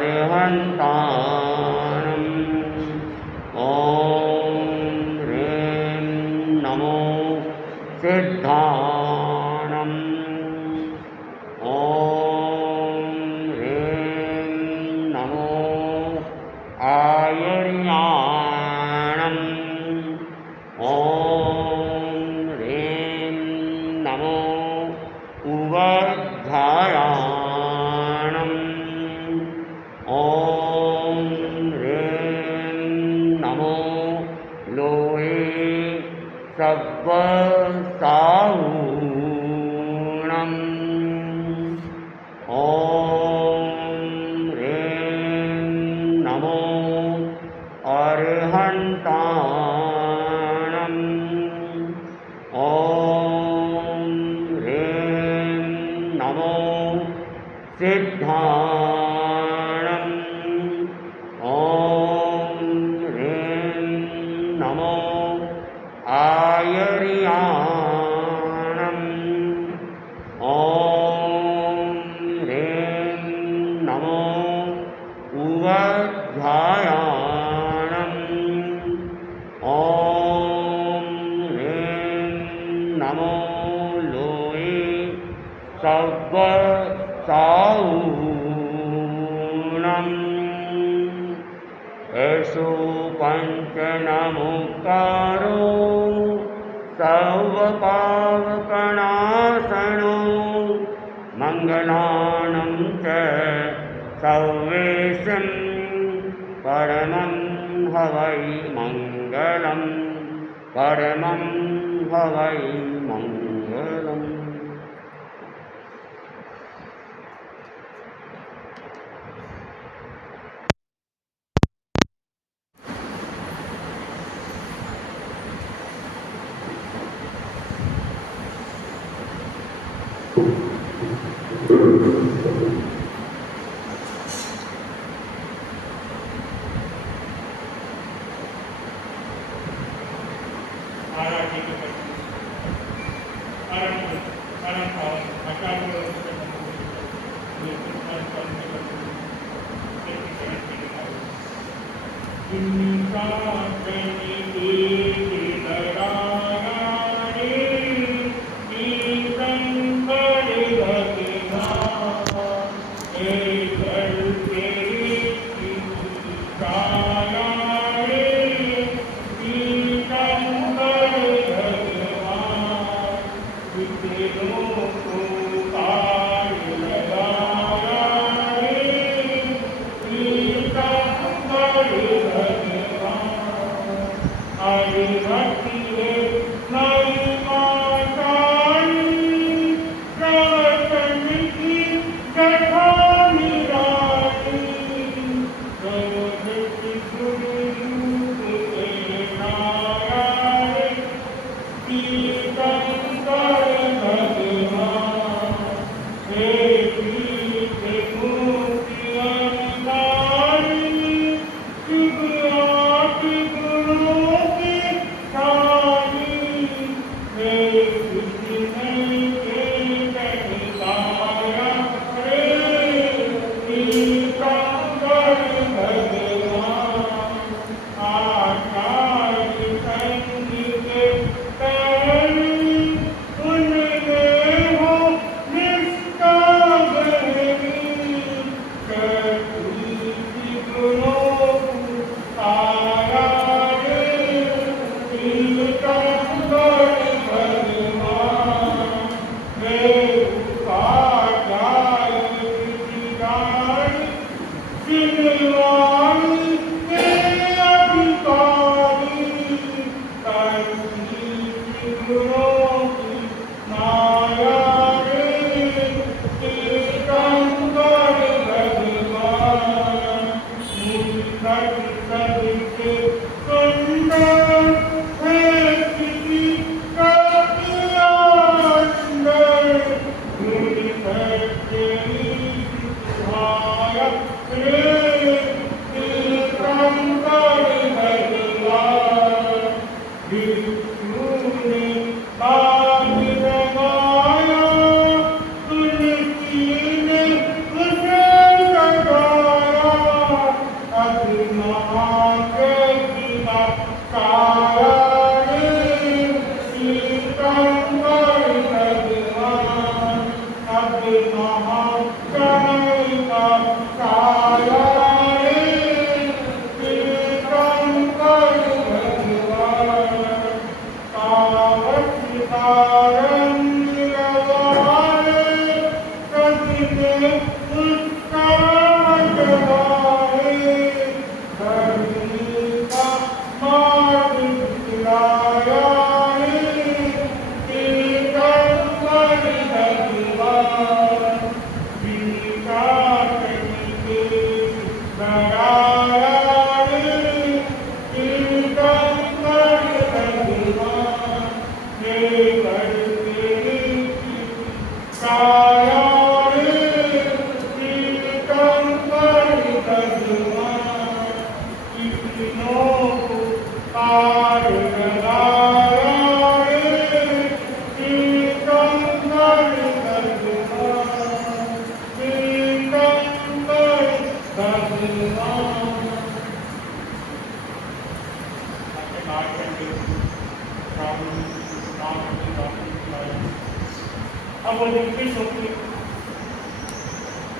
अर्हन्तानम्। ॐ ह्रीं नमो सिद्धानम्। ॐ ह्रीं नमो आयर्याणम्। ॐ ह्रीं नमो उवध्यायाणम्। ॐ ह्रीं नमो लोहे सव्वसाहूणम्। ॐ ह्रीं नमो अर्हन्तानम्। ॐ ह्रीं नमो सिद्धाणम्। ॐ ह्रीं नमो आयर्याणम्। ॐ ह्रीं नमो उवध्यायाणम्। ॐ ह्रीं नमो लोहे सव्वसाहूणम्। एषो पञ्चनमुक्तारो सर्वपावकनाशनो मङ्गलानं च सर्वेशं परमं हवै मङ्गलं। परमं हवै मङ्गलम्। विकसित होकर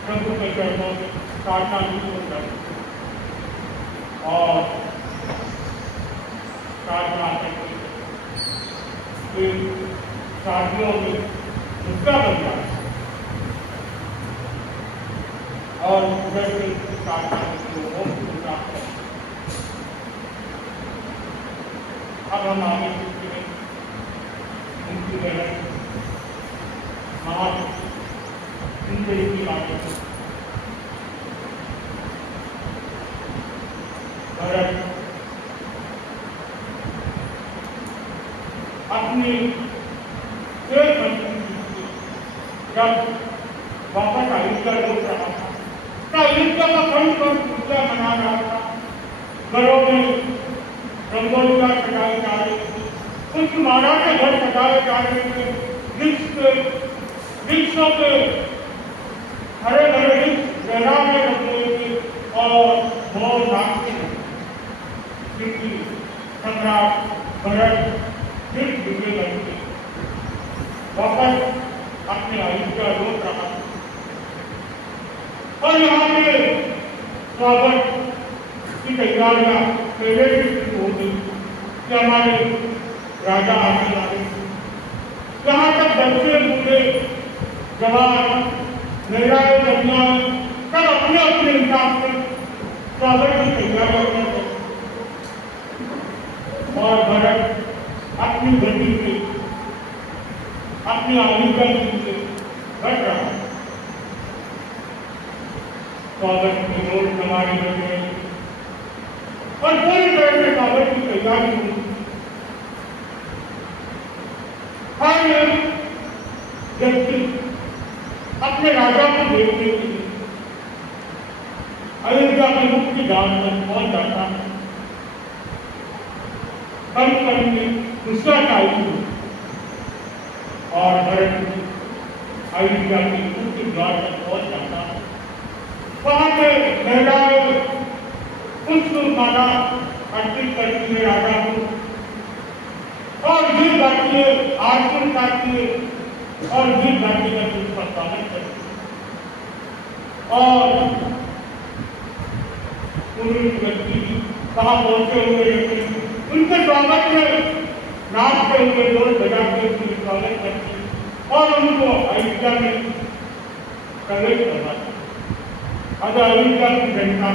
प्रभु के चरणों में प्रार्थना शुरू कर और प्रार्थना करके फिर शादियों में मुद्दा बन जाए और उधर से प्रार्थना प्राप्त करें। अब हम आगे सीखते हैं उनकी बहन महान उनसे की बातें भरत अपनी जब वापस अयोध्या लौट रहा था तो अयोध्या का खंड पर पूजा मना रहा था। घरों में रंगोलियां सजाई जा रही थी, कुछ महाराज के घर सजाए जा रहे थे, वृक्षों के हरे भरे वृक्ष लहराने लगे थे और मोर नाचते थे क्योंकि सम्राट भरत फिर विजय करके वापस अपने अयोध्या लौट रहा था और यहाँ पे स्वागत की तैयारियां पहले से शुरू हो गई कि हमारे राजा आने वाले यहाँ तक बच्चे बूढ़े जवान महिलाएं कन्या सब अपने अपने हिसाब से स्वागत की तैयारियां करते और भरत अपनी गति से अपनी आयुष्का से बढ़ रहा है। स्वागत की रोड हमारी बने और पूरी तरह से स्वागत की तैयारी हुई। हर एक व्यक्ति अपने राजा को देखने के लिए अयोध्या के मुख्य द्वार पर पहुंच जाता है। कम करके गुस्सा चाहिए और भरत अयोध्या के मुख्य द्वार पर पहुंच जाता है। वहां पे महिलाएं पुष्प माला अर्पित करती है राजा को और गीत गाती है, आरती गाती है और गीत गाती है उसका स्वागत करती है। और पुरुष व्यक्ति कहाँ पहुंचे हुए रहते हैं, उनके स्वागत में नाचते हुए ढोल बजाते हुए स्वागत करते हैं और उनको अयोध्या में प्रवेश करवाते हैं। अगर अयोध्या की जनता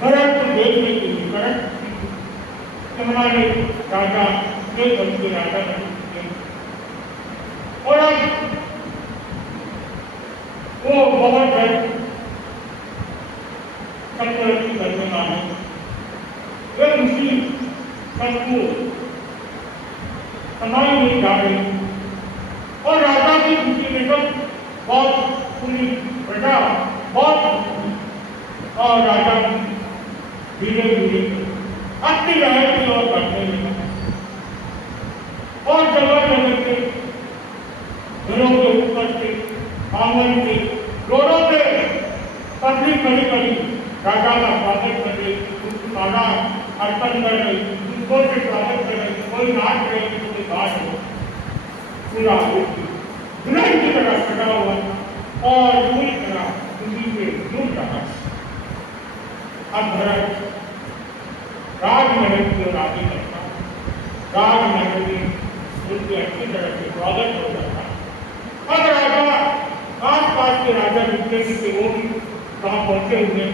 भरत को देखने के लिए भरत हमारे राजा के बच्चे राजा बन चुके हैं और अब वो बहुत चक्रवर्ती करने वाले वे खुशी सबको समाई नहीं जा रही और राजा की खुशी में सब बहुत पूरी प्रजा बहुत और राजा धीरे धीरे अपनी लहर की ओर बढ़ने लगा और जगह जगह से घरों के ऊपर से आंगन से रोडों पे पत्नी खड़ी खड़ी राजा का स्वागत कर रही, उसकी माला अर्पण कर रही, उनको से स्वागत कर रही, कोई नाच रही कोई बात हो पूरा दुल्हन की तरह सजा हुआ और पूरी तरह उसी से डूब रहा। अब भरत राजमहल की ओर आगे करता, राजमहल में उनके अच्छी तरह से स्वागत हो जाता। अब राजा आस पास के राजा जितने भी थे वो भी वहां पहुंचे हुए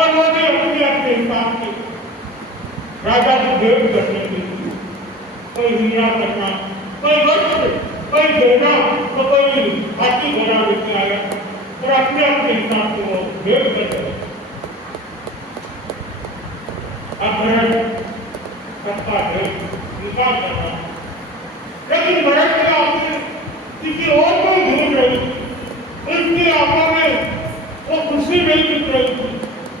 और वो भी अपने अपने हिसाब से राजा को भेंट करने के लिए कोई हीरा करना, कोई वस्त्र, कोई गहना, तो कोई हाथी घोड़ा लेके आया और अपने अपने हिसाब से वो भेंट कर रहे। अब भरत सबका निकाल कर रहा, लेकिन भरत के आपने किसी और को ढूंढ रही, उसकी आंखों में वो खुशी नहीं दिख रही थी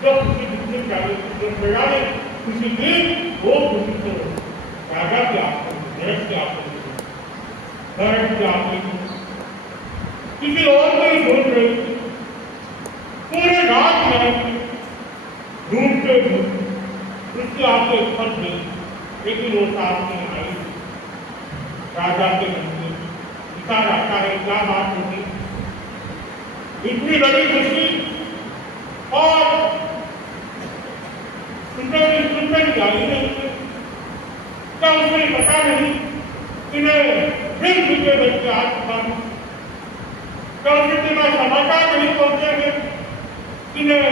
जो खुशी दिखनी चाहिए थी, जो प्रजा ने खुशी दी वो खुशी तो राजा की आंखों में, भरत की आंखों में, भरत की आंखों में किसी और को ही ढूंढ रही थी। पूरे रात में ढूंढते ढूंढते उसकी आंखें फंस गई, लेकिन वो सामने आई राजा के मंदिर उत्साह आता है, क्या बात होगी, इतनी बड़ी खुशी और सुंदर सुंदर गाड़ी नहीं, क्या उसे पता नहीं कि मैं फिर मुझे बच्चे आ चुका हूँ, क्या उसे मैं समाचार नहीं पहुंचे हैं कि मैं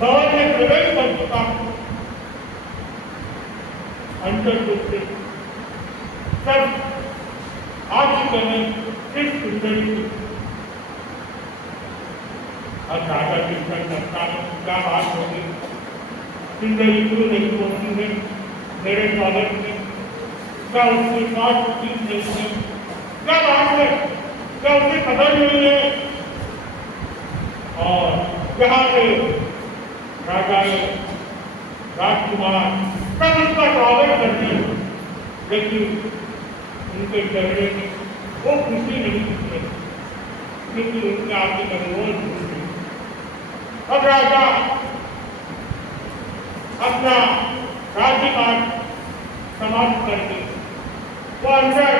भवन में प्रवेश कर चुका हूँ। अंतर रूप से सब आज करें फिर सुंदरी अब राजा चिंतन करता है, क्या बात होगी, सुंदरी क्यों नहीं पहुंची है मेरे स्वागत में, क्या उसके पास चीज नहीं है, क्या बात है, क्या उसे खबर नहीं है। और यहाँ पे राजा राजकुमार सब उसका स्वागत करते हैं, लेकिन उनके चेहरे में वो खुशी नहीं दिखते, क्योंकि उनके आगे अनमोल खुशी। अब राजा अपना राज्यकाल समाप्त करके वो अंदर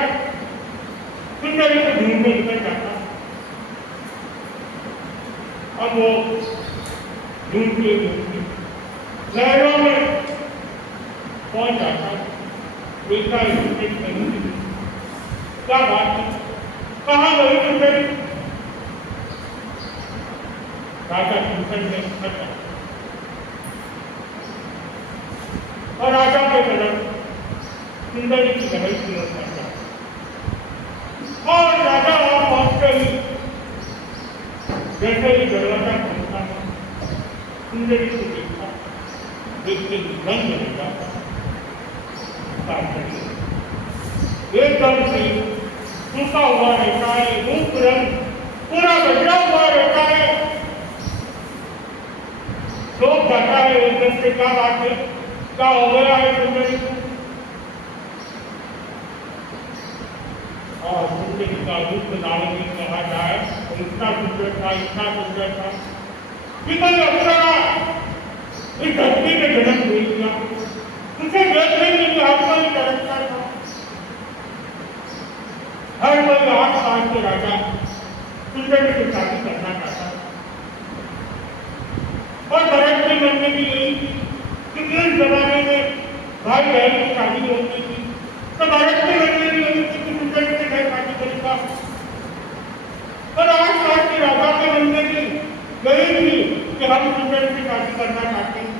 सुंदरी को ढूंढने निकल जाता। अब वो ढूंढते ढूंढते लहरों में पहुंच जाता, देखा नहीं, क्या बात है, कहाँ गई सुंदरी, राजा चिंतन में फंसा और राजा के तरफ सुंदरी की महल की ओर बढ़ा और राजा वहां पहुंचते ही जैसे ही दरवाजा खोलता सुंदरी को देखा, देखते ही रंग लगा, एकदम से सूखा हुआ रहता है, रूप रंग पूरा बदला हुआ रहता है, लोग जाता है एकदम से, क्या बात है, क्या हो गया है सुंदरी को। और सुंदरी का रूप नारंगी कहा जाए, इतना सुंदर था, इतना सुंदर था कि कोई अप्सरा इस धरती में जन्म ले लिया, उसे देखने के लिए हर कोई तरसता था, हर कोई 8 साल के राजा सुंदरी से शादी करना चाहता और भरत की मन में भी यही थी, क्योंकि उस जमाने में भाई बहन की शादी होती थी, तो भरत की मन में भी यही थी कि सुंदरी से मैं शादी करूंगा। और 8 साल के राजा के मन में भी यही थी कि हम सुंदरी से शादी करना चाहते हैं।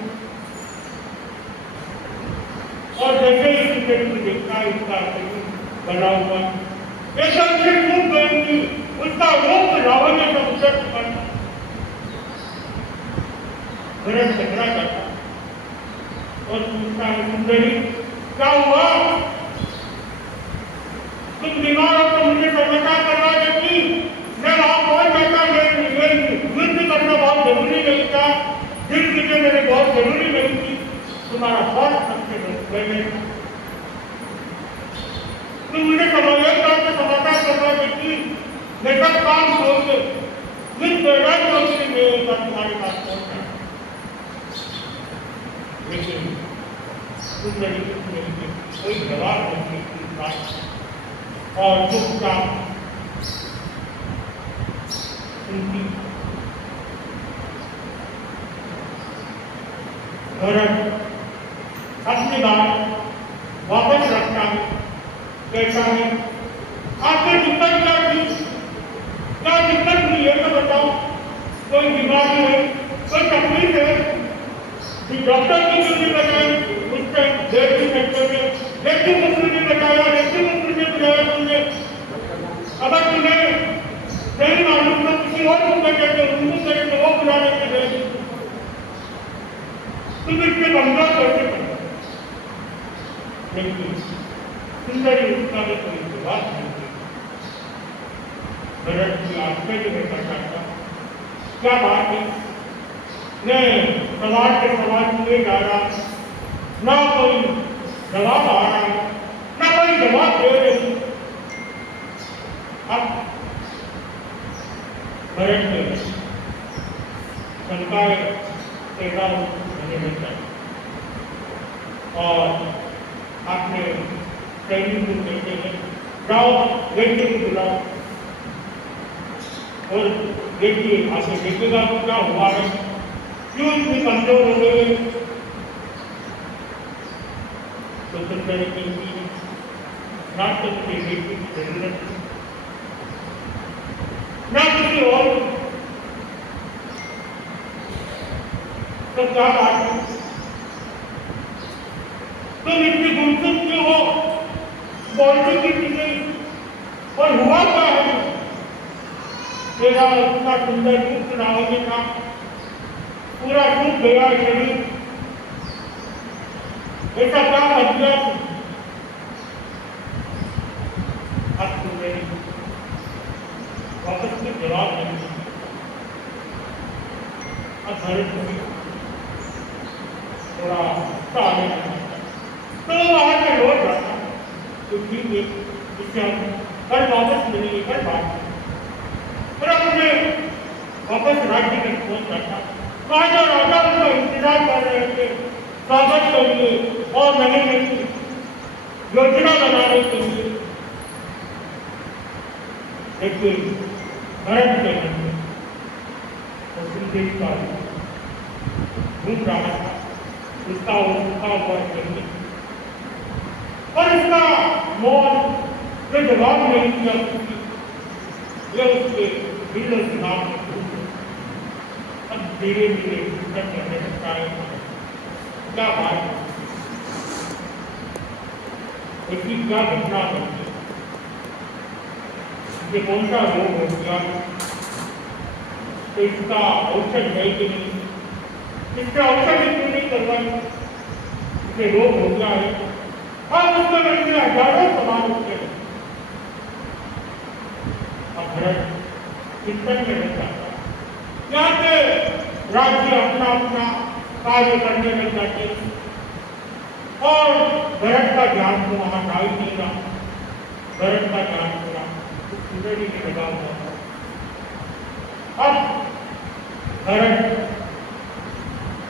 और जैसे ही सुंदरी को देखता है, उसका बना हुआ एकदम से डूब गई थी, उसका रूप रावण ने समुद्र पर भरत टकरा जाता और पूछता है, सुंदरी क्या हुआ, तुम बीमार हो तो मुझे समाचार करवा देती, मैं वहां पहुंच जाता, युद्ध करना बहुत जरूरी नहीं था, जिस चीजें मेरे बहुत जरूरी नहीं थी, तुम्हारा स्वास्थ्य सबसे पहले तुम मुझे समाचार करवा देती, मैं सब काम छोड़ के जिस मैदान में मेरे पास तुम्हारे पास पहुंचा, लेकिन सुंदरी कोई जवाब नहीं और चुपचाप उनकी भरत अपनी बात वापस रखता है, कहता है, आपने दिक्कत क्या थी, क्या दिक्कत हुई है तो बताओ, कोई बीमारी है, कोई तकलीफ है, डॉक्टर की जो भी बताए उससे देर सेक्टर में व्यक्ति पुत्र ने बताया, व्यक्ति पुत्र ने बुलाया तुमने, अगर तुम्हें नहीं मालूम तो किसी और को कहते उनको करें तो वो बुला लेते हैं, तुम इससे कमजोर कैसे करते, लेकिन सुंदरी उसका भी कोई जवाब नहीं दी। भरत की आश्चर्य में पड़ था, क्या बात है, मैं सवाल के सवाल किए जा रहा, ना कोई जवाब आ रहा है, ना कोई जवाब दे रही। अब भरत ने शंका पैदा होने लगता और अपने सैनिक को कहते हैं, जाओ व्यक्ति को बुलाओ, और देखिए आगे देखेगा तो क्या हुआ है, क्यों इतनी कमजोर हो गई है। तो सुंदरी की नाटक के व्यक्ति की जरूरत है, ना किसी और। तो क्या बात है, तुम इतनी गुमसुम क्यों हो, बोलती की चीजें, और हुआ क्या है। तेरा इतना सुंदर रूप चुनाव था, पूरा डूब गया शरीर, ऐसा क्या मतलब। अब तुम्हें वापस में जवाब नहीं दिया। अब भरत को थोड़ा आने लगा, तो वहां से लौट रहा, तो ठीक है, इससे हम कल वापस मिलेंगे, कल बात और अपने वापस राज्य में पहुंच जाता। राजा राजा उनका इंतजार कर रहे थे, स्वागत के लिए और नई नई योजना बनाने के लिए। लेकिन भरत के मन में सुखदेव का घूम रहा था, उसका उसका शरीर, और इसका मौत ने जवाब नहीं दिया, ये उसके दिल और दिमाग में घूम गया। अब धीरे धीरे चिंतन करने लगता है, क्या बात है, इसकी क्या घटना होगी, ये कौन सा रोग हो गया, तो इसका औषध है कि नहीं, इसका औषध क्यों नहीं करवाई, इसे रोग हो गया है। अब उसमें मेरे हजारों सवाल उठते हैं। अब भरत चिंतन में लग जाता है, यहाँ पे राज्य अपना अपना कार्य करने लग जाते हैं, और भरत का ध्यान तो वहां डाल नहीं रहा, भरत का ध्यान पूरा सुंदरी में लगा हुआ था। अब भरत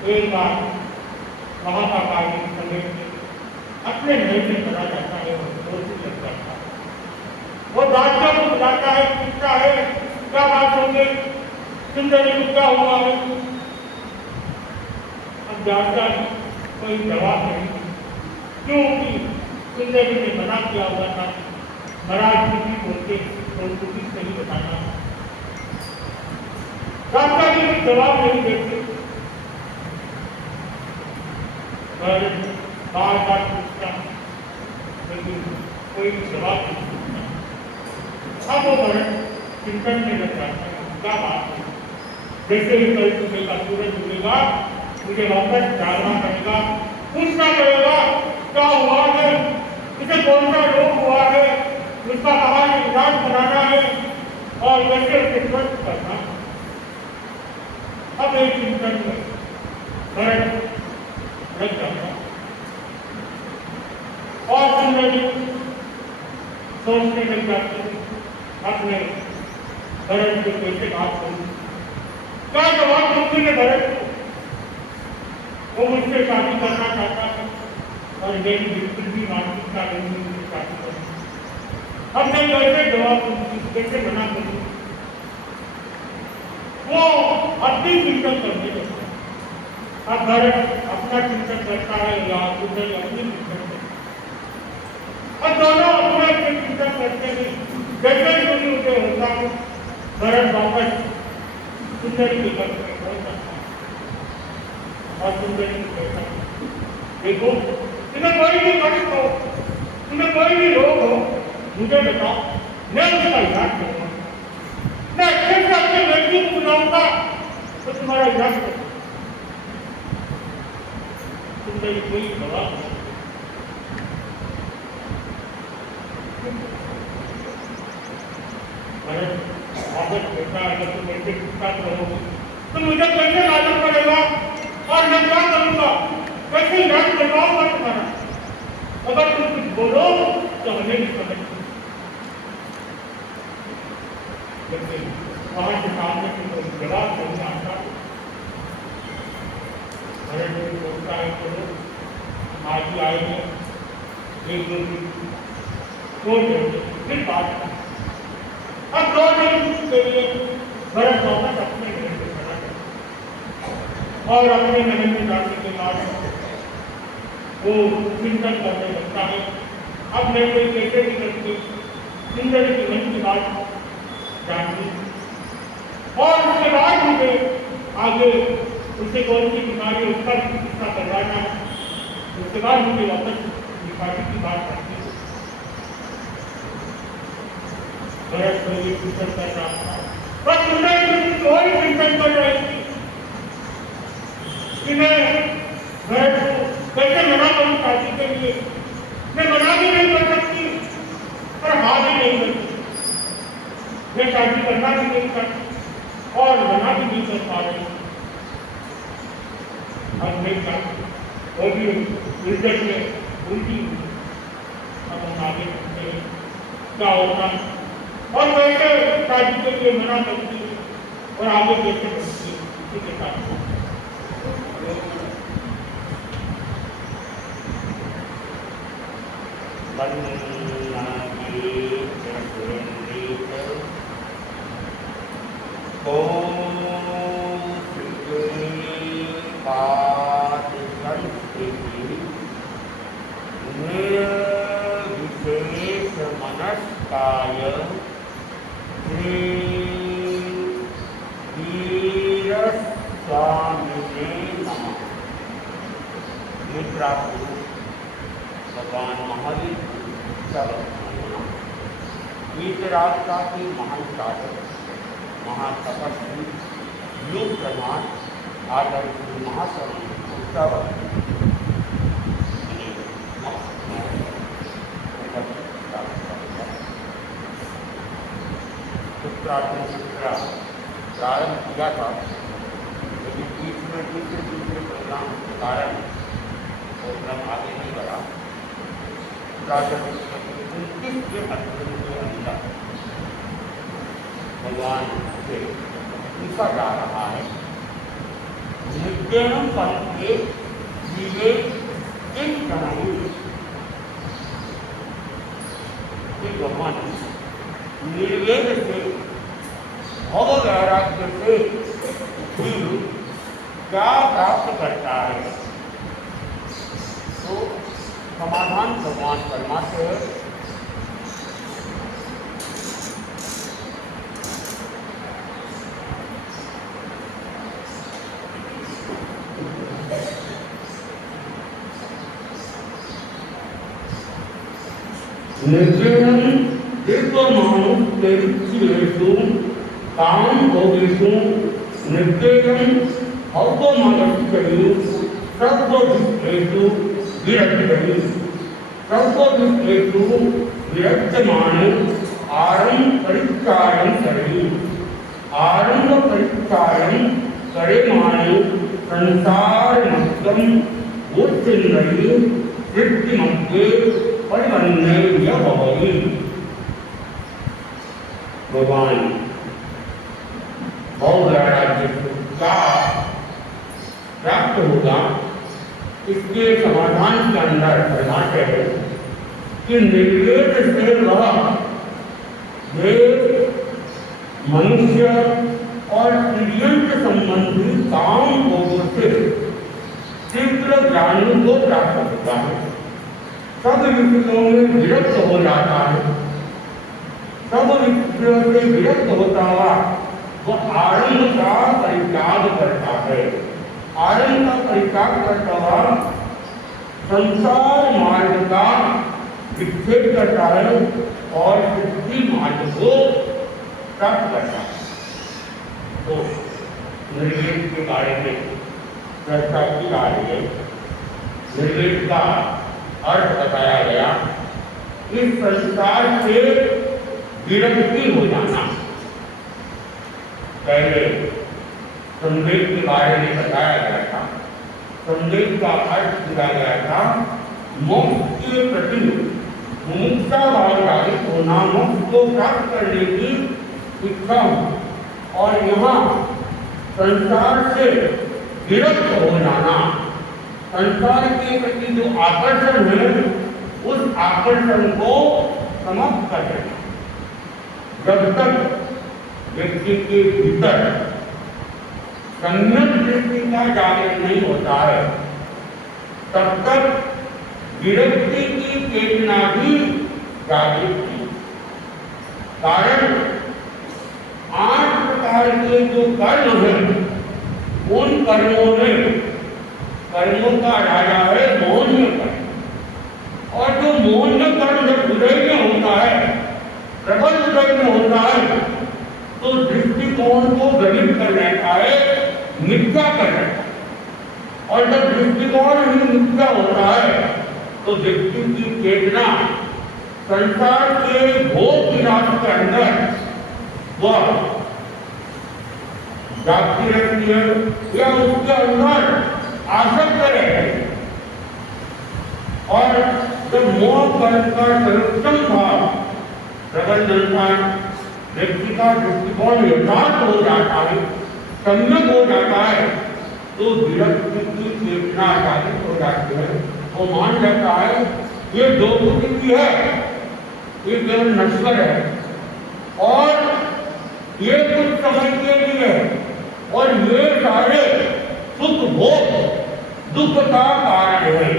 एक बार वहां का कार्य समेट अपने घर में चला जाता है और सोचने लग जाता है। वो राज्य को बुलाता है, पूछता है क्या बात हो गई, सुंदरी को क्या हुआ है। अब जाता कोई जवाब नहीं, क्योंकि सुंदरी ने मना किया हुआ था, महाराज जी भी बोलते और कुछ नहीं बताना। राजा जी भी जवाब नहीं देते, पर बार बार पूछता, लेकिन कोई जवाब नहीं देता। अब वो भरत चिंतन में लग जाता है, क्या बात है, जैसे ही कल सुबह का सूरज उगेगा मुझे वापस जागना पड़ेगा, पूछना पड़ेगा क्या हुआ है, इसे कौन सा रोग हुआ है, उसका कहाँ इलाज बनाना है और कैसे उसे स्वस्थ करना। अब एक चिंतन में भरत लग जाता और सुंदरी सोचने लग जाती है, अपने भरत को कैसे बात करूं, क्या जवाब दूंगी मैं भरत को। वो मुझसे शादी करना चाहता है और मेरी बिल्कुल भी मानसिकता नहीं मुझसे शादी करनी। अब मैं कैसे जवाब दूंगी, कैसे मना करूं। वो अपनी चिंतन करने लगता है। अब भरत अपना चिंतन करता है या सुंदरी अपनी चिंतन करता है, और दोनों अपने अपने चिंतन करते हैं। जैसे ही मुझे उसे होता है, भरत वापस सुंदरी के घर में पहुंच जाता है और सुंदरी को कहता है, देखो तुम्हें कोई भी कष्ट हो, तुम्हें कोई भी रोग हो, मुझे बताओ, मैं उसका इलाज करूंगा। मैं अच्छे से अपने व्यक्ति को बुलाऊंगा तो तुम्हारा इलाज करूंगा। सुंदरी कोई जवाब नहीं। भरत वापस कहता है, अगर तुम ऐसे चुपचाप रहोगे तो मुझे कैसे मालूम पड़ेगा और मैं क्या करूंगा, कैसे इलाज करवाऊंगा तुम्हारा। अगर तुम कुछ बोलो तो हमें भी समझ। लेकिन वहां से सामने से कोई जवाब नहीं आता। भरत को सोचता है, चलो आज ही आएंगे, एक दो दिन सोच लेंगे, फिर बात करेंगे। अब 2 दिन के लिए भरत वापस अपने घर पे चला गया और अपने महल में जाने के बाद वो चिंतन करने लगता है। अब मैं कोई कैसे भी करके सुंदरी के मन की बात जानती और उसके बाद मुझे आगे उसे कौन सी बीमारी उसका चिकित्सा करवाना है, उसके बाद मुझे वापस बीमारी की बात करती है। भरत को ये चिंतन कर रहा था पर सुंदरी और चिंतन कर रही थी कि मैं भरत को कैसे मना करूं शादी के लिए। मैं मना भी नहीं कर सकती पर हाँ भी नहीं कर सकती। मैं शादी करना भी नहीं करती और मना भी नहीं कर पा रही। अब मैं वो भी इज्जत में उल्टी। अब हम आगे बढ़ते हैं क्या होता है और कैसे शादी के लिए मना करती है और आगे कैसे बढ़ती है इसी के साथ विशेष मनस्काय श्री वीर स्वामिने नमः। ये प्राप्त भगवान महावीर वीतराग का भी महान साधक महातपस्वी योग प्रमाण आदर महासव उत्सव प्रारंभ किया था लेकिन बीच में दूसरे प्रोग्राम के कारण प्रोग्राम आगे नहीं बढ़ा। 29 के अध्याय के अंदर भगवान से पूछा जा रहा है निर्गुण पद के जीवे किन कहानी भगवान निर्वेद से भव वैराग्य से जीव क्या प्राप्त करता है। तो समाधान भगवान परमात्मा निर्गुण दीर्घमानुष्येषु काम भोगेषु निर्गुण अल्पमानस्येषु सर्वभूतेषु विरक्तेषु सर्वभूतेषु विरक्तमाने आरंभ परित्यागं करें। आरंभ परित्यागं करे माने संसार मुक्तम उच्चिन्नयि सिद्धि मध्य परिवन्ने यभवति। भगवान भव वैराग्य का प्राप्त होगा। इसके समाधान के अंदर फरमाते हैं कि निर्वेद से वह मनुष्य और तिर्यंत संबंधी काम भोगों से तीव्र ज्ञान को प्राप्त होता है। सब विषयों में विरक्त हो जाता है। सब विषयों से विरक्त होता हुआ वो आरंभ का परित्याग करता है। आरंभ का परित्याग करता हुआ संसार मार्ग का विक्षेप करता है और सिद्धि मार्ग को प्राप्त करता है। तो निर्वेद के बारे में चर्चा की जा रही है। निर्वेद का अर्थ बताया गया इस संसार से विरक्ति हो जाना। पहले संवेद के बारे में बताया गया था। संवेद का अर्थ दिया गया था मोक्ष के प्रति मुमुक्षा भावधारी होना, मोक्ष को प्राप्त करने की इच्छा हो। और यहाँ संसार से विरक्त हो जाना, संसार के प्रति जो आकर्षण है उस आकर्षण को समाप्त कर देना। जब तक व्यक्ति के भीतर सम्यक दृष्टि का जागरण नहीं होता है, तब तक विरक्ति की चेतना भी जागृत नहीं। कारण 8 प्रकार के जो कर्म हैं, उन कर्मों में कर्मों का राजा है मौन्य कर्म। और जो मौन्य कर्म जब हृदय में होता है, प्रबल हृदय में होता है, तो दृष्टिकोण को भ्रमित कर लेता है, मिथ्या कर लेता है। और जब दृष्टिकोण ही मिथ्या होता है, तो व्यक्ति की चेतना संसार के भोग विलास के अंदर वह जागती रहती है या उसके अंदर आसक्त रहती है। और जब मोह कर्म का सर्वोत्तम भाव प्रबल बनता है, व्यक्ति का दृष्टिकोण यथार्थ हो जाता है, सम्यक हो जाता है, तो विरक्ति की चेतना जागृत हो जाती है। वो मान जाता है ये जो कुछ भी है ये केवल नश्वर है और ये कुछ समय के लिए है, और ये सारे सुख भोग दुख का कारण है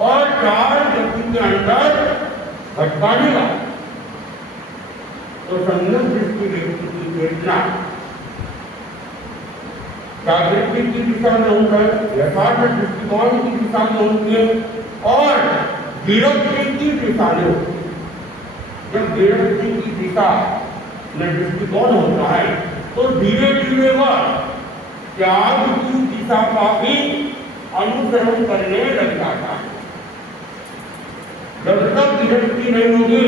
और चार व्यक्ति के अंदर भटकाने का। तो सम्यक दृष्टि व्यक्ति की चेतना जागृति की दिशा में होता है, यथार्थ दृष्टिकोण की दिशा में होती है और विरक्ति की दिशा में होती है। जब विरक्ति की दिशा में दृष्टिकोण होता है तो धीरे धीरे वह त्याग की दिशा का भी अनुसरण करने लग जाता है। जब तक विरक्ति नहीं होगी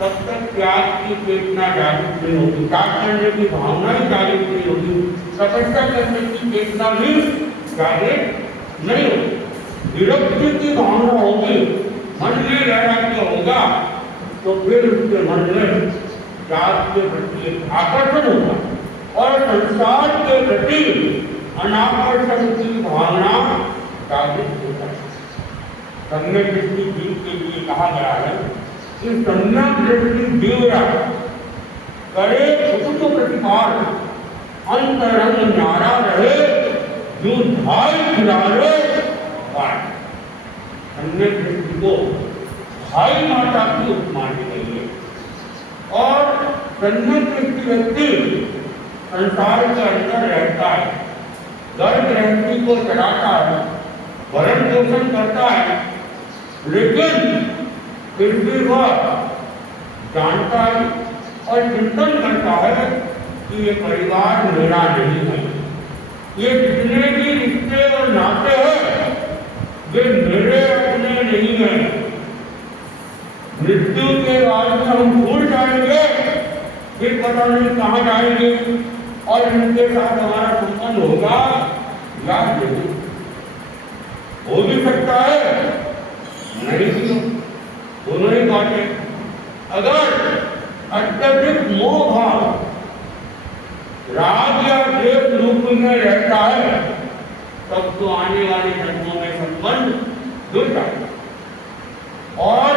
तब तक त्याग की चेतना जागृत नहीं होगी, त्याग करने की भावना ही जागृत नहीं होगी, तपस्या करने की चेतना भी जागृत नहीं होगी। विरक्ति की भावना होगी, मन में वैराग्य होगा, तो फिर उसके मन में त्याग के प्रति आकर्षण होगा और संसार के प्रति अनाकर्षण की भावना जागृत होता है। सम्यक दृष्टि जीव के लिए कहा गया है कि सम्यक दृष्टि जीवरा करे सुख प्रतिपाल अंतरंग न्यारा रहे जो भाई खिलारे पाए। सम्यक दृष्टि को भाई माता की उपमा दी गई है और सम्यक दृष्टि व्यक्ति संसार के अंदर रहता है, घर गृहस्थी को चलाता है, भरण पोषण करता है, लेकिन फिर भी वह जानता है और चिंतन करता है कि ये परिवार मेरा नहीं है, ये जितने भी रिश्ते और नाते हैं वे मेरे अपने नहीं हैं। मृत्यु के बाद में हम भूल जाएंगे, फिर पता नहीं कहाँ जाएंगे और इनके साथ हमारा संबंध होगा या नहीं। हो भी सकता है, नहीं भी हो, दोनों ही बातें। अगर अत्यधिक मोह भाव राग या द्वेष रूप में रहता है तब तो आने वाले जन्मों में संबंध जुड़ जाता है। और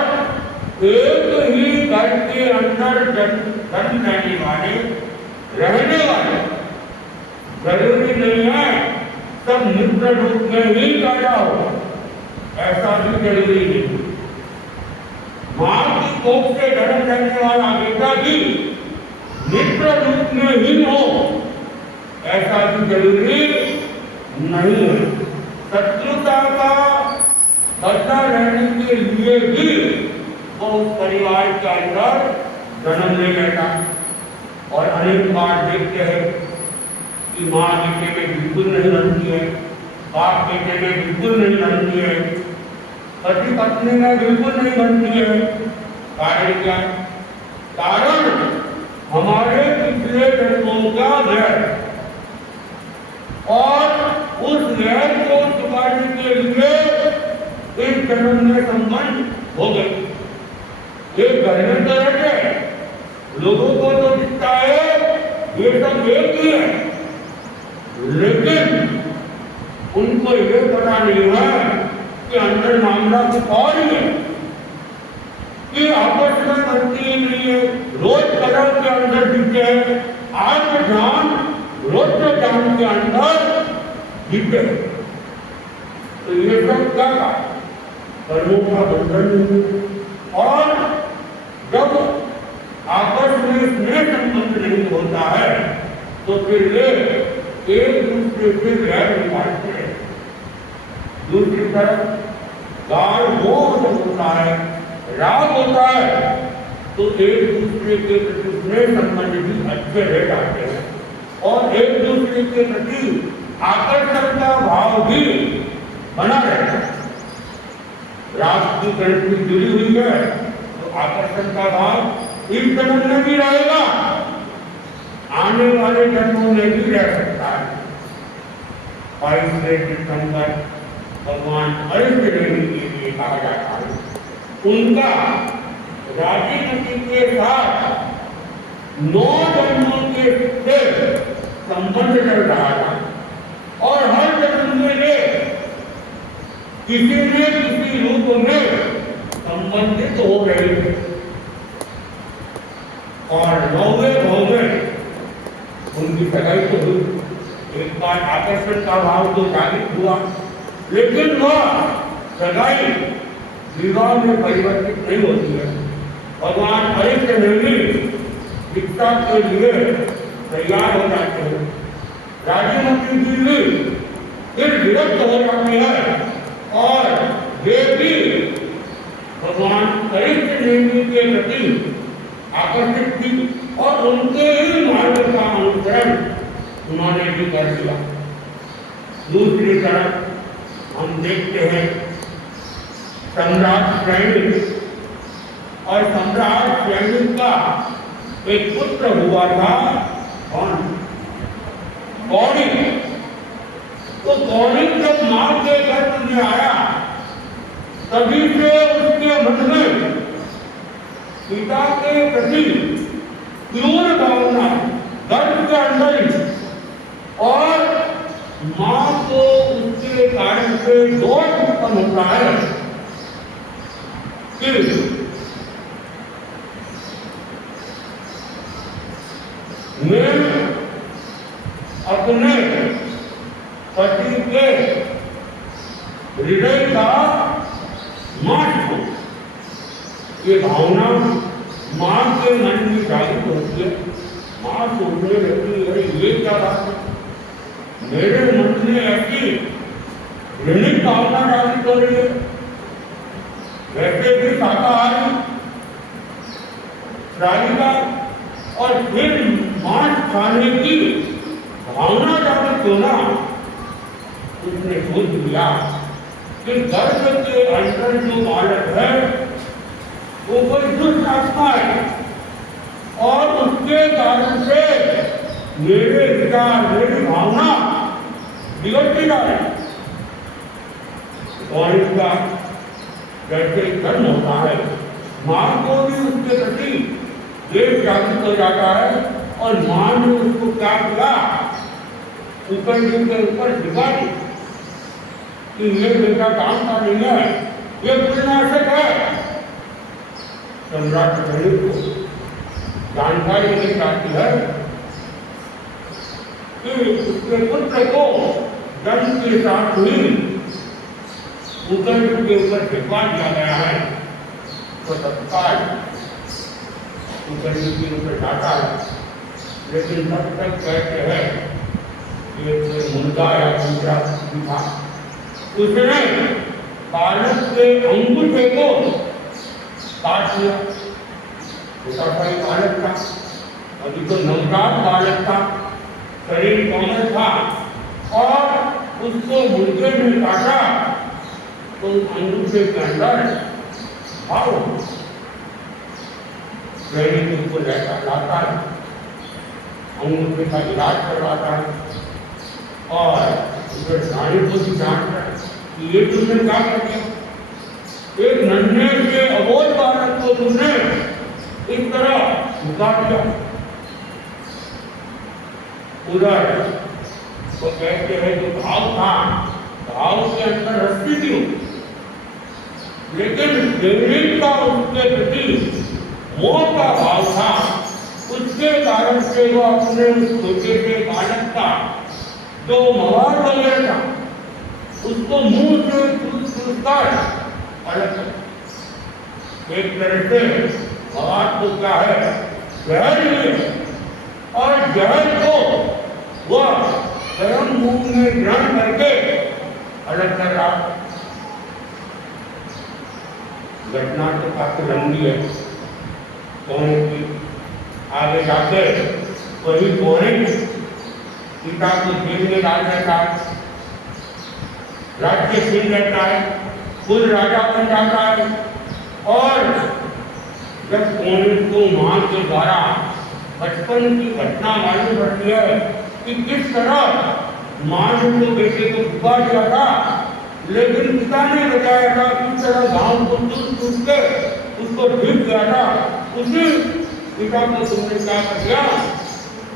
एक ही घर के अंदर जन्म लेने वाले रहने वाले जरूरी नहीं है सब मित्र रूप में ही पैदा हो, ऐसा भी जरूरी नहीं। मां की कोख से जन्म लेने वाला बेटा भी मित्र रूप में ही हो, ऐसा भी जरूरी नहीं है। शत्रुता का बदला रहने के लिए भी वो उस परिवार के अंदर जन्म ले लेता। और अनेक बार देखते हैं कि माँ बेटे में बिल्कुल नहीं बनती है, बाप बेटे में बिल्कुल नहीं बनती है, पति पत्नी में बिल्कुल नहीं बनती है। कारण क्या? कारण हमारे पिछले जन्मों का वैर, और उस वैर को चुकाने के लिए इस जन्म में संबंध हो गए। ये घर में तो रहते लोगों को तो दिखता है ये सब एक ही है, लेकिन उनको ये पता नहीं है कि अंदर मामला कुछ और ही है, कि आपस में बनती ही नहीं है। रोज कदम के अंदर दिखते हैं आत्मज्ञान रुद्र ज्ञान के अंदर जीते। तो ये सब क्या था? कर्मों का बंधन। और जब आपस में स्नेह संबंध नहीं होता है तो फिर ये एक दूसरे से गैर निकालते हैं। दूसरी तरफ गाढ़ मोह होता है, राग होता है, तो एक दूसरे के प्रति स्नेह संबंध भी अच्छे रह जाते हैं और एक दूसरे के प्रति आकर्षण का भाव भी बना रहता है। राग की प्रवृत्ति जुड़ी हुई है तो आकर्षण का भाव इस जन्म में भी रहेगा, आने वाले जन्मों में भी रह सकता है। और इसलिए तीर्थंकर भगवान अरिष्ट देवी के लिए कहा जाता है। उनका राजीमती के साथ 9 जन्मों के संबंध चल रहा था और हर जन्म में ये किसी न किसी रूप में संबंधित हो रहे थे। और 9वें भाव में उनकी सगाई तो हुई। एक बार आकर्षण का भाव तो जागृत हुआ, लेकिन वह सगाई विवाह में परिवर्तित नहीं होती है। भगवान अरिष्ट देवी दीक्षा के लिए तैयार हो जाते हैं। राजीमती जी भी फिर विरक्त हो जाती है और वे भी भगवान अरिष्ट देवी के प्रति आकर्षित थी और उनके ही मार्ग का अनुसरण उन्होंने भी कर दिया। दूसरी तरफ हम देखते हैं सम्राट सैनिक और सम्राट सैनिक का एक पुत्र हुआ था, कौन? कौड़ी। तो कौड़ी जब मां के गर्भ में आया तभी से उसके मन में पिता के प्रति क्रूर भावना गर्भ के अंदर ही और मां को उसके कारण से दोष उत्पन्न होता है कि मैं अपने पति के हृदय का मांस को, ये भावना मां के मन में जागृत होती है। मां सोचने लगती है ये क्या बात है, मेरे मन में ऐसी घृणित भावना जागृत हो रही है। वैसे भी शाकाहारी प्राणिका और फिर मांस खाने की भावना जागृत होना, उसने सोच लिया कि गर्भ के अंदर जो बालक है वो कोई दुष्ट आत्मा है और उसके कारण से मेरे विचार, मेरी भावना बिगड़ती जा रही। और इसका जैसे जन्म होता है, मां को भी उसके प्रति देश जागृत हो जाता है और मां ने उसको क्या किया, ऊपर के ऊपर दिखा दी कि ये बेटा काम का नहीं है, ये विनाशक है। सम्राट सैनिक को जानकारी मिल जाती है कि उसके पुत्र को जन्म के साथ ही ऊपर के ऊपर भिजवा दिया गया है। तो तत्काल ऊपर के ऊपर जाता है, लेकिन तब तक कहते हैं कि कोई मुर्गा या दूसरा था, उसने बालक के अंगूठे को काट लिया। छोटा सा ही बालक था, अभी तो नवजात बालक था, शरीर कोमल था और उसको मुर्गे ने काटा तो अंगूठे के अंदर भाव सैनिक उसको लाता है, अंगूठे का इलाज करवाता है और उधर नारी को भी जानता है कि ये तुमने क्या कर दिया, एक नन्हे से अबोध बालक को तुमने इस तरह झुका दिया। उधर तो कहते हैं जो भाव था, भाव के अंदर रस्सी थी, लेकिन देवी का उसके प्रति मोह का भाव था, उसके इसके कारण से वो अपने उस छोटे से बालक का जो मवाद वगैरह था उसको मुंह से चूसकर अलग कर एक तरह से मवाद को क्या है जहर ही और जहर को वह स्वयं मुंह में ग्रहण करके अलग कर रहा। घटना तो काफी लंबी है कोने की आगे जाकर वही कोने पिता को जेल में डाल देता है, राज्य छीन लेता है, खुद राजा बन जाता है और जब कोने को मां के द्वारा बचपन की घटना मालूम पड़ती है कि किस तरह मां ने तो बेटे को डुबा दिया था लेकिन पिता ने बताया था किस तरह गांव को टूट के उसको ढीप दिया था, उसी पिता को तुमने क्या कर दिया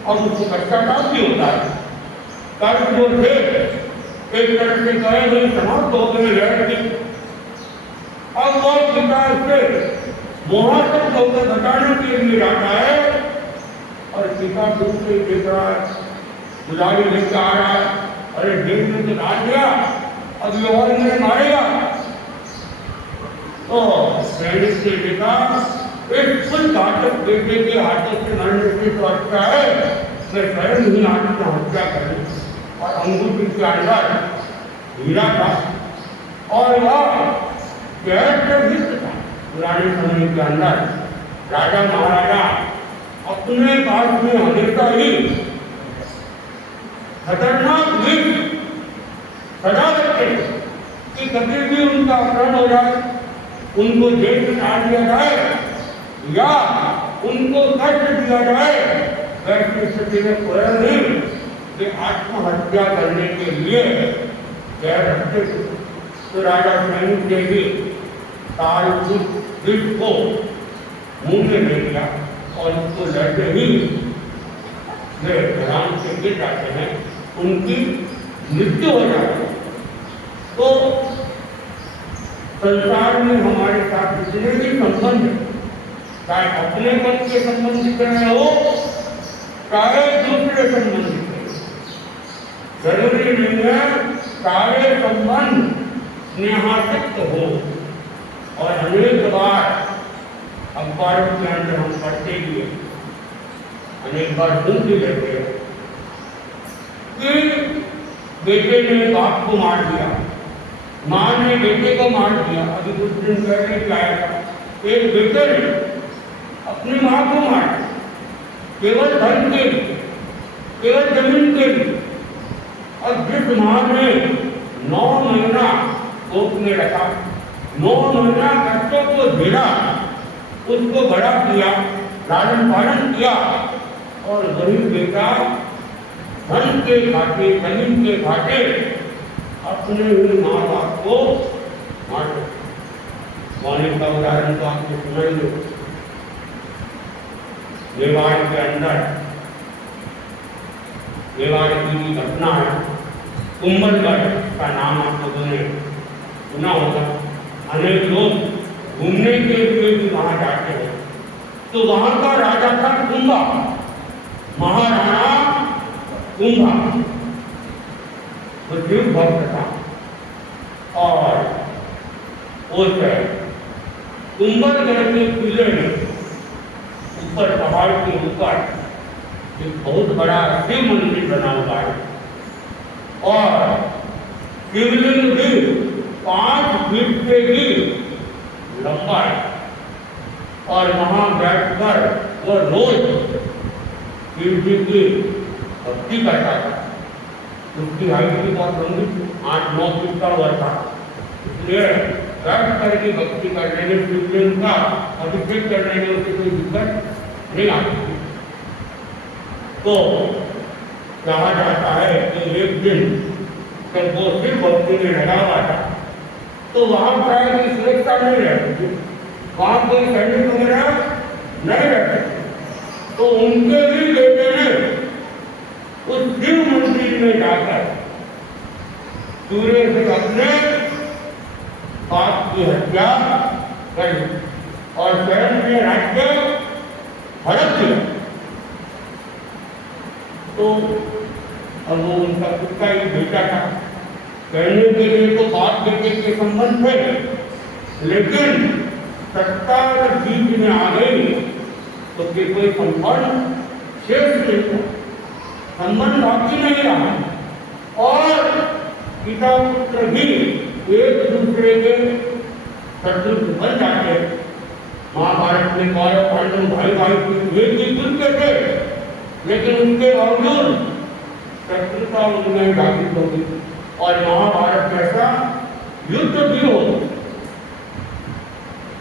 और उसको पश्चाताप भी होता है। कर्म जो थे एक तरह से कहे गए समाप्त हो गए लड़की, अब वो पिता से मुहासत होकर बताने के लिए जाता है और पिता दूसरे देख रहा है, बुलावी लेकर आ रहा है, अरे जेल में तो डाल दिया अब ये और मुझे मारेगा। तो सैनिक से देखा एक फुल घातक बेटे के हाथों से मरने से तो अच्छा है मैं स्वयं ही आत्महत्या करूं और अंगूठी के अंदर हीरा था और वह गैर से वित्त था। पुराने समय के अंदर राजा महाराजा अपने पास में हमेशा ही खतरनाक वित्त सजा रखते कि कभी भी उनका अपहरण हो जाए, उनको जेल में डाल दिया जाए या उनको कष्ट दिया जाए, वैसी स्थिति में कोई नहीं कि आत्महत्या करने के लिए कह रखते थे। तो राजा सैनिक ने भी ताल को मुंह में ले लिया और उसको लड़ते ही वे भगवान से गिर जाते हैं, उनकी मृत्यु हो जाती है। तो संसार में हमारे साथ जितने भी संबंध चाहे अपने मन के संबंधित हो चाहे दूसरे संबंधित हो, जरूरी नहीं है सारे संबंध स्नेहासक्त हो। और अनेक बार अखबारों के अंदर हम पढ़ते ही हैं, अनेक बार सुन भी लेते हैं कि बेटे ने बाप को मार दिया, मां ने बेटे को मार दिया। अभी कुछ दिन पहले क्या आया था, एक बेटे ने अपनी मां को मार दिया केवल धन के लिए, केवल जमीन के लिए। और जिस मां ने 9 महीना कोख में रखा, 9 महीना बच्चों को झेला, उसको बड़ा किया, लालन पालन किया और वही बेटा धन के घाटे जमीन के घाटे अपने ही माँ बाप को मार दो। मौलिक का उदाहरण तो आपने सुना ही हो। मेवाड़ के अंदर मेवाड़ की घटना है, कुंभलगढ़ का नाम आप लोगों ने सुना होगा। अनेक लोग घूमने के लिए भी वहां जाते हैं। तो वहां का राजा था कुंभा, महाराणा कुंभा, वो शिव भक्त था। और उस कुंभलगढ़ के किले में ऊपर पहाड़ के ऊपर एक बहुत बड़ा शिव मंदिर बना हुआ है और शिवलिंग भी 5 फीट से भी लंबा है। और वहां बैठकर वो रोज शिव जी की भक्ति करता था। उसकी हाइट भी बहुत लंबी, 8-9 फीट का हुआ था, इसलिए बैठ करके भक्ति करने में, शिवलिंग का अभिषेक करने में उसे कोई दिक्कत नहीं आती थी। तो कहा जाता है कि एक दिन जब वो शिव भक्ति में लगा हुआ था तो वहां प्राय की सुरक्षा नहीं रहती थी, वहां कोई सैनिक वगैरह नहीं रहते थे। तो उनके भी बेटे ने उस शिव मंदिर में जाकर सूर्य से अपने बाप की हत्या कर दी और स्वयं के राज्य हड़प दिया। तो अब वो उनका खुद का एक बेटा था, कहने के लिए तो बाप बेटे के संबंध थे, लेकिन सत्ता जीत में आ गई तो कि कोई संबंध शेष नहीं था, संबंध बाकी नहीं रहा और पिता पुत्र भी एक दूसरे के शत्रु बन जाते। महाभारत में कौरव पांडव भाई भाई की युद्ध के थे, लेकिन उनके बावजूद शत्रुता उनमें जागृत हो गई और महाभारत जैसा युद्ध भी हो।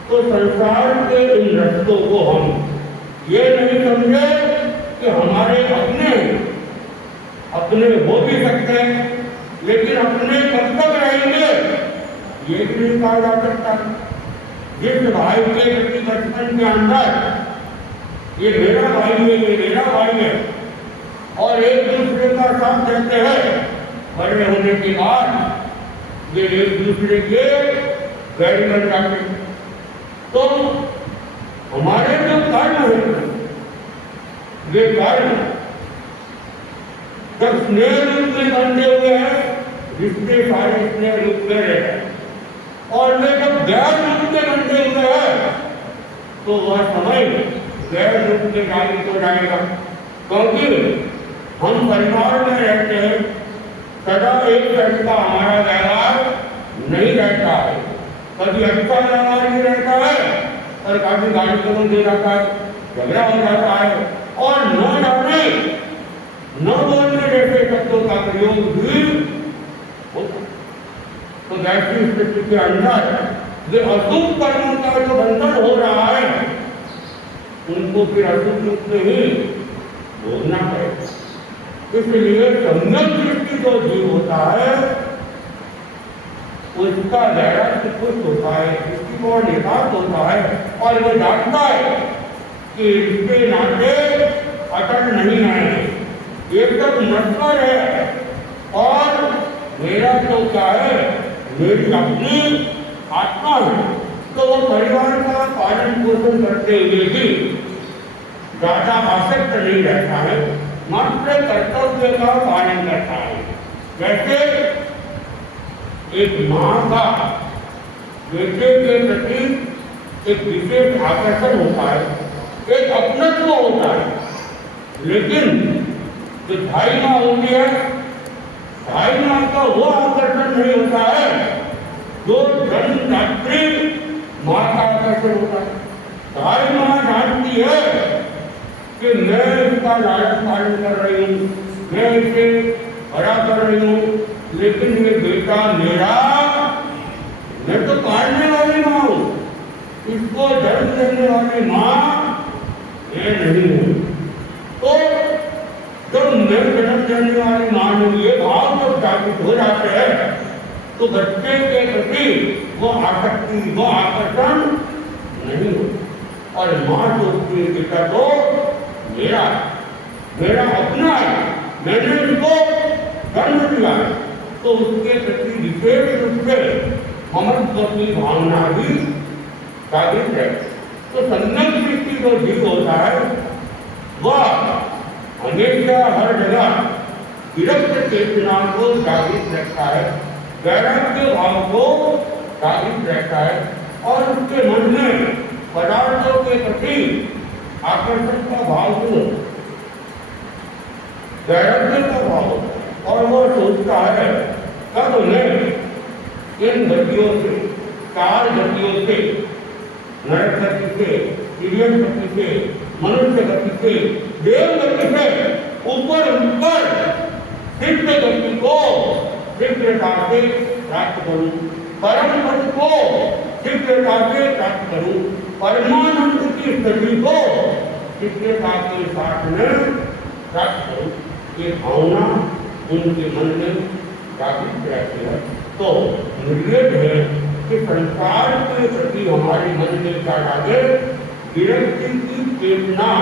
तो संसार के इन रस्तों को हम ये नहीं समझे कि हमारे अपने हो भी सकते हैं, लेकिन अपने कब तक रहेंगे ये भी नहीं कहा जा सकता। जिस भाई के प्रति बचपन के अंदर ये मेरा भाई है, ये मेरा भाई है और एक दूसरे का साथ देते हैं, बड़े होने के बाद ये एक दूसरे के बैरी बन जाते हैं। तो हमारे जो कर्म है, ये कर्म जब स्नेह रूप में बंधे हुए हैं, रिश्ते सारे स्नेह रूप में रहते हैं, और वे जब गैर रूप में बंधे हुए हैं तो वह समय गैर रूप में जागृत हो जाएगा। क्योंकि हम परिवार में रहते हैं, सदा एक तरीका हमारा व्यवहार नहीं रहता है, कभी अच्छा व्यवहार नहीं रहता है और कभी गाली गलौज दे जाता है, झगड़ा हो जाता है और न जाने न बोलने जैसे शब्दों का प्रयोग भी होता है। तो वैसी स्थिति के अंदर जो अशुभ कर्मों का जो बंधन हो रहा है, उनको फिर अशुभ रूप से ही भोगना पड़ेगा। इसलिए सम्यक दृष्टि जो जीव होता है उसका वैराग्य खुश होता है, दृष्टिकोण एकांत होता है और वो जानता है कि रिश्ते नाते अटल नहीं है, एकदम नश्वर है और मेरा तो क्या है, मेरी अपनी आत्मा है। तो वो परिवार का पालन पोषण करते हुए भी ज्यादा आसक्त नहीं रहता है, मात्र कर्तव्य का पालन करता है। जैसे एक माँ का बेटे के प्रति एक विशेष आकर्षण होता है, एक अपनत्व होता है, लेकिन जो भाई माँ होती है, भाई माँ का वो आकर्षण नहीं होता है जो जन्मदात्री माँ का आकर्षण होता है। भाई माँ जानती है कि मैं इसका लालन पालन कर रही हूँ, मैं इसे बड़ा कर रही हूँ, लेकिन ये बेटा मेरा, मैं तो पालने वाली माँ हूँ, इसको जन्म देने वाली माँ मैं नहीं हूँ। तो जब मैं जन्म देने वाली माँ हूँ, ये भाव जब जागृत हो जाते हैं तो बच्चे के प्रति वो आसक्ति, वो आकर्षण नहीं होता और माँ सोचती है बेटा तो मेरा अपना है, मैंने इसको जन्म दिया है, तो उसके प्रति विशेष रूप से ममत्व की भावना भी जागृत है। तो सम्यक दृष्टि जो जीव होता है वह हमेशा हर जगह विरक्त चेतना को जागृत रखता है, वैराग्य भाव को जागृत रहता है और उसके मन में पदार्थों के प्रति आकर्षण का भाव भी होता है, वैराग्य का भाव होता है और वो सोचता है कब मैं इन गतियों से, चार गतियों से, नरक गति से, तिर्यक गति से, मनुष्य गति से, देव गति से ऊपर सिद्ध गति को शीघ्रता से प्राप्त करूं, परम पद को शीघ्रता से प्राप्त करूं, परमानंद की स्थिति को शीघ्रता के साथ में प्राप्त करूं। ये भावना उनके मन में जागृत रहती है। तो निर्देश है कि संसार के प्रति हमारे मन में क्या जागे, विरक्ति की चेतना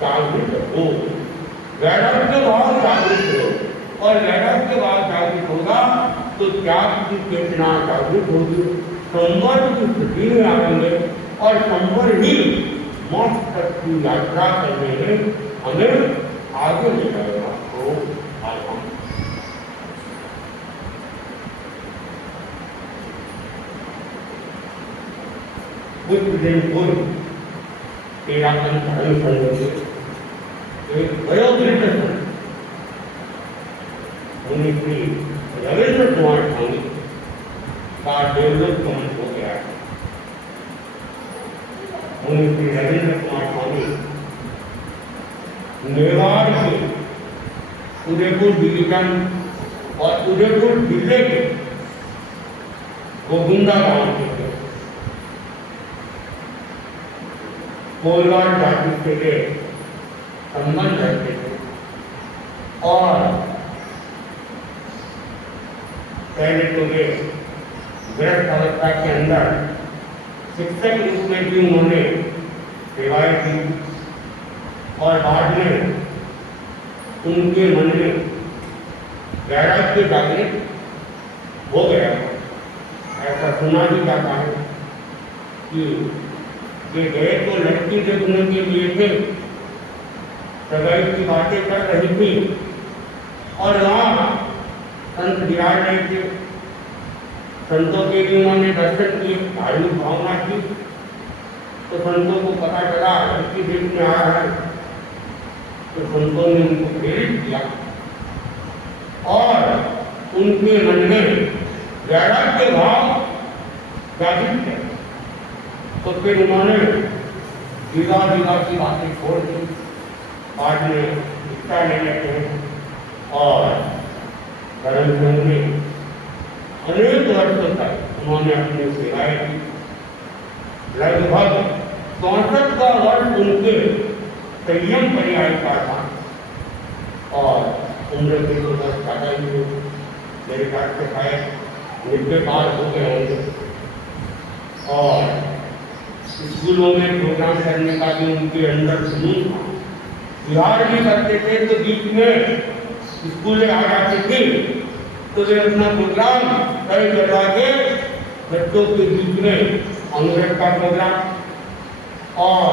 जागृत हो, वैराग्य भाव जागृत हो और वैराग्य भाव जागृत होगा तो त्याग की चेतना जागृत होगी, संवर की स्थिति में आएंगे और संवर ही मोक्ष तक की यात्रा करने में हमें आगे ले जाएगा। कुछ दिन पूर्व तेरापन धर्म संघ से एक वयोवृद्ध संत मुनि श्री रविंद्र कुमार स्वामी का डेवलपमेंट हो गया है। मुनि श्री रविंद्र कुमार स्वामी मेवाड़ के उदयपुर डिवीजन और उदयपुर जिले के गोगुंडा गांव के थे। कोलवाड़ जाति से वे संबंध रखते थे और पहले तो वे गृहस्थ अवस्था के अंदर शिक्षक रूप में भी उन्होंने सेवाएं की और बाद में उनके मन में वैराग्य जागृत हो गया। ऐसा सुना भी जाता है कि वे गए तो लड़की देखने के लिए थे, सगाई की बातें कर रही थी और वहाँ संत विराज रहे थे। संतों के लिए उन्होंने दर्शन किए, धार्मिक भावना की, तो संतों को पता चला लड़की देखने आ रहा है, तो संतों ने उनको प्रेरित किया और उनके मन में वैराग्य भाव जागृत है। तो फिर उन्होंने विवाह की बातें छोड़ दी, बाद में शिक्षा ले लेते हैं और धर्म संघ में अनेक वर्षों तक उन्होंने अपनी सेवाएं की। लगभग 64 का वर्ष उनके संयम पर्याय का था और उम्र के तो बस ज़्यादा ही हो, मेरे ख्याल से शायद 90 पार हो गए होंगे। और स्कूलों में प्रोग्राम करने का भी उनके अंदर जुनून था। बिहार भी करते थे तो बीच में स्कूलें आ जाती थी तो वे अपना प्रोग्राम तय करवा के बच्चों के बीच में अंग्रेज का प्रोग्राम और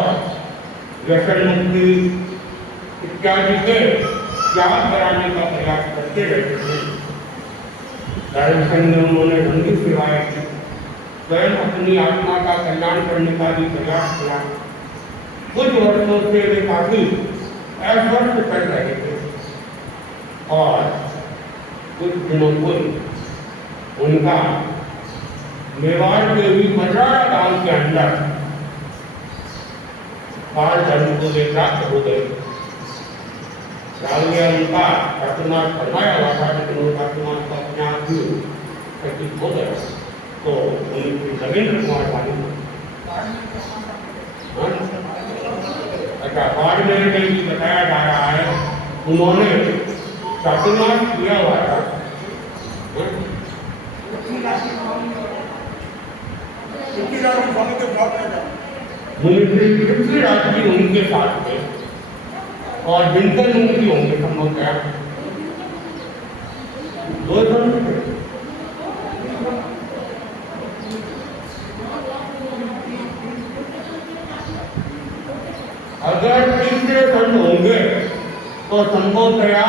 व्यसन मुक्ति इत्यादि के त्याग कराने का प्रयास करते रहते थे। धर्म संघ में उन्होंने रंगी सेवाएं की, स्वयं अपनी आत्मा का कल्याण करने का भी प्रयास किया। कुछ वर्षों से वे काफी अस्वस्थ कर रहे थे और कुछ दिनों पूर्व उनका मेवाड़ के भी बजराड़ा गांव के अंदर काल धर्म को वे प्राप्त हो गए। रावलिया उनका वर्तमान फरमाया हुआ था, लेकिन उनका वर्तमान को अपने आप ही प्रतीत हो गया। तो उनकी रविंद्र कुमार स्वामी अच्छा बाड़मेर में भी बताया जा रहा है उन्होंने चातुर्मास किया हुआ था। मुनि पृथ्वीराज जी उनके साथ थे और दिनकर मुनि भी होंगे संभवतः, दो संत थे। अगर तीसरे संत होंगे तो संभवतया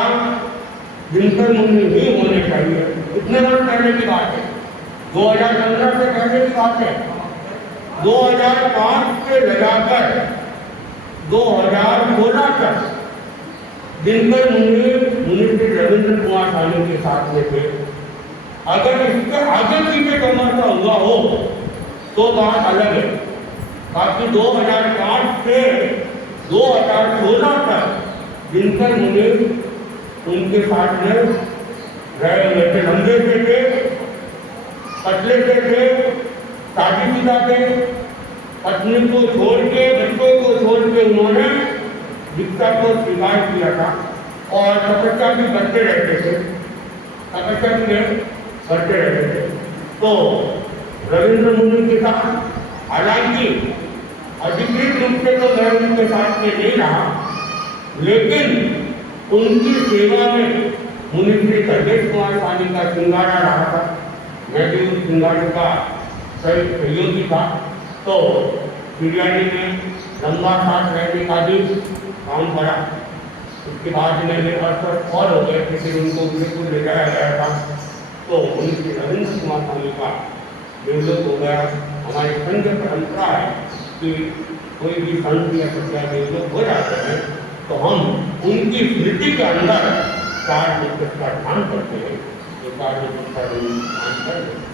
दिनकर मुनि ही होने चाहिए। इतने वर्ष पहले की बात है, 2015 से पहले की बात है। 2005 से लगाकर 2016 तक दिनकर मुनि श्री रविंद्र कुमार स्वामी के साथ में थे। अगर इसके आगे पीछे कमरसा हुआ हो तो बात अलग है। बाकी 2005 से 2016 तक दिनकर मुनि उनके साथ में रहे हुए थे। लंबे से थे, पतले से थे, शादीशुदा थे। पत्नी को छोड़ के, बच्चों को छोड़ के उन्होंने दीक्षा को स्वीकार किया था और तपस्या भी करते रहते थे, तपस्या भी करते रहते थे। तो रविंद्र मुनि के साथ हालांकि अधिकृत रूप से तो मैं उनके साथ में नहीं रहा, लेकिन उनकी सेवा में मुनि श्री सर्वेश कुमार स्वामी का श्रृंगारा रहा था। मैं भी उस श्रृंगार का सहयोगी था। तो बिरयानी में लंबा साथ रहने का भी काम करा। उसके बाद में मेरे अस्वस्थ और हो गए थे, फिर उनको बिल्कुल ले जाया गया था। तो मुनि श्री रविंद्र कुमार स्वामी का डेवलप हो गया। हमारे संघ परंपरा है कि कोई भी संत या सत्याग्रही लोग हो जाते हैं तो हम उनकी स्मृति के अंदर 4 दिवस का ध्यान करते हैं। ये 4 दिवस का ध्यान करते हैं।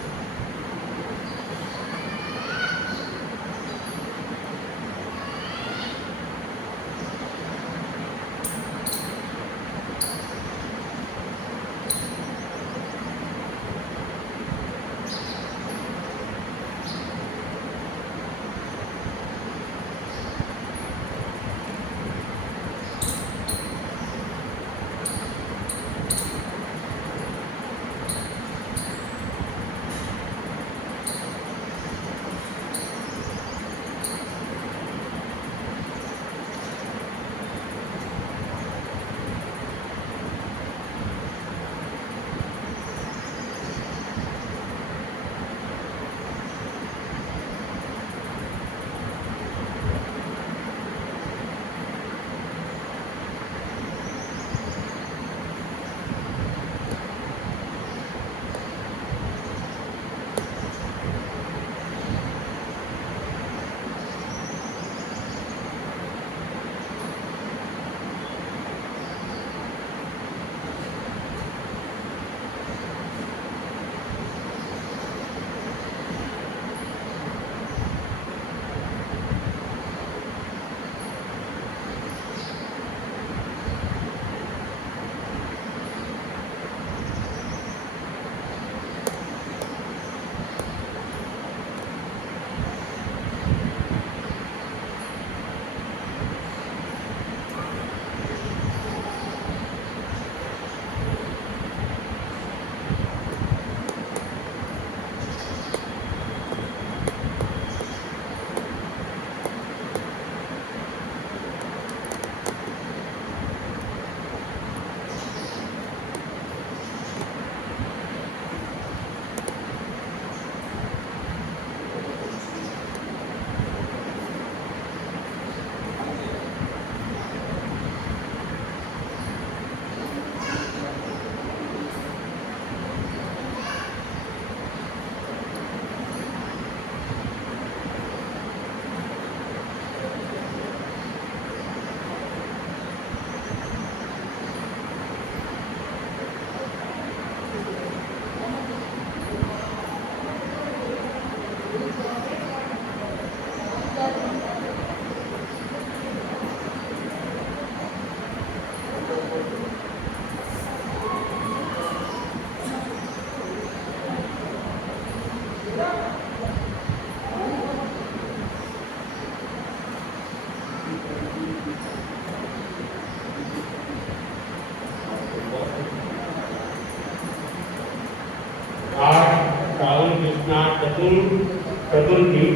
चतुर्थी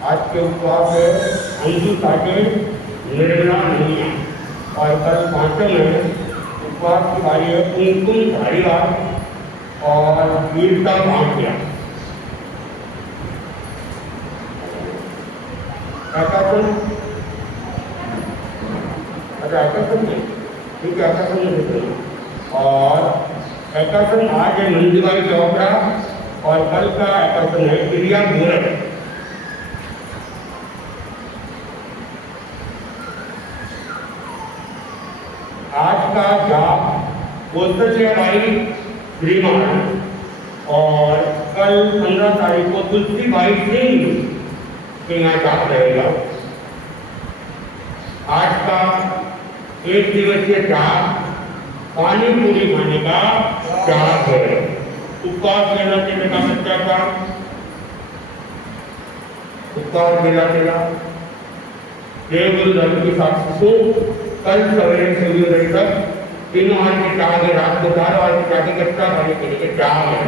आज के उपवास है अंजू साके निर्मला नैया और कल पांचम है उपवास की बारी है कुमकुम धारीवाल और वीरता भाटिया। आकाशन अच्छा आकाशन में ठीक है आकाशन में देते और आकाशन आज है नंदीबाई चौपड़ा और कल का आकर्षण है प्रिया गोरख। आज का जाप कौशल्याबाई श्रीमान और कल 15 तारीख को तुलसीबाई सिंह के यहाँ जाप रहेगा। आज का 1 दिवसीय जाप पानी पूरी खाने का जाप है। उपवास लेना चाहिए का बच्चा का उपवास लेना चाहिए देवगुरु धर्म की साक्षी को कल सवेरे सूर्योदय तक तीनों हाथ की टांग है रात को 4 हाथ की टांग कच्चा खाने के लिए टांग है।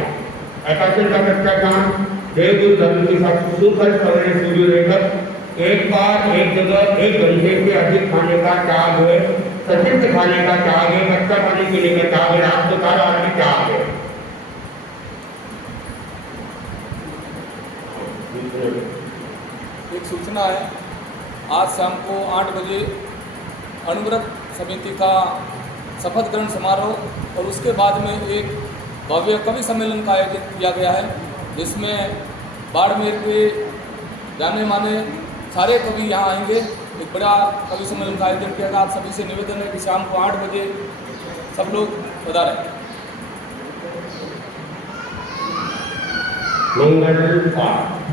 आकाशन का कच्चा काम देवगुरु धर्म की साक्षी को कल सवेरे सूर्योदय तक एक बार एक जगह 1 घंटे से अधिक खाने का त्याग है। सचित्र खाने का त्याग है। कच्चा खाने के लिए त्याग है। रात को 4 हाथ की त्याग है। एक सूचना है, आज शाम को 8 बजे अणुव्रत समिति का शपथ ग्रहण समारोह और उसके बाद में एक भव्य कवि सम्मेलन का आयोजन किया गया है, जिसमें बाड़मेर के जाने माने सारे कवि यहाँ आएंगे। एक बड़ा कवि सम्मेलन का आयोजन किया गया। आप सभी से निवेदन है कि शाम को 8 बजे सब लोग पधारें। मंगल पाठ।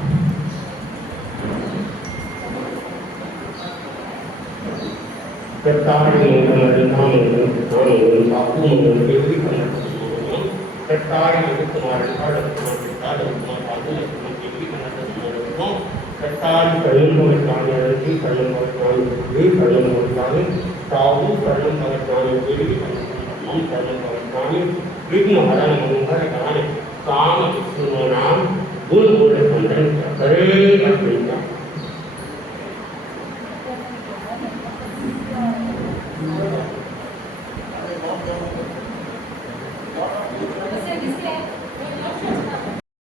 कट्टारी मंगल नाम मंगल बापू मंगल देवी मंगल कट्टारी कुमार काड़ कुमार काड़ कुमार बाबू कुमार देवी मंगल कट्टारी कलम वर्ताने रति कलम वर्ताने देवी कलम वर्ताने ताऊ कलम वर्ताने देवी हम कलम वर्ताने विघ्न हरण मनोहर गाने काम विष्णु नाम गुण गुण खंडन करे अपने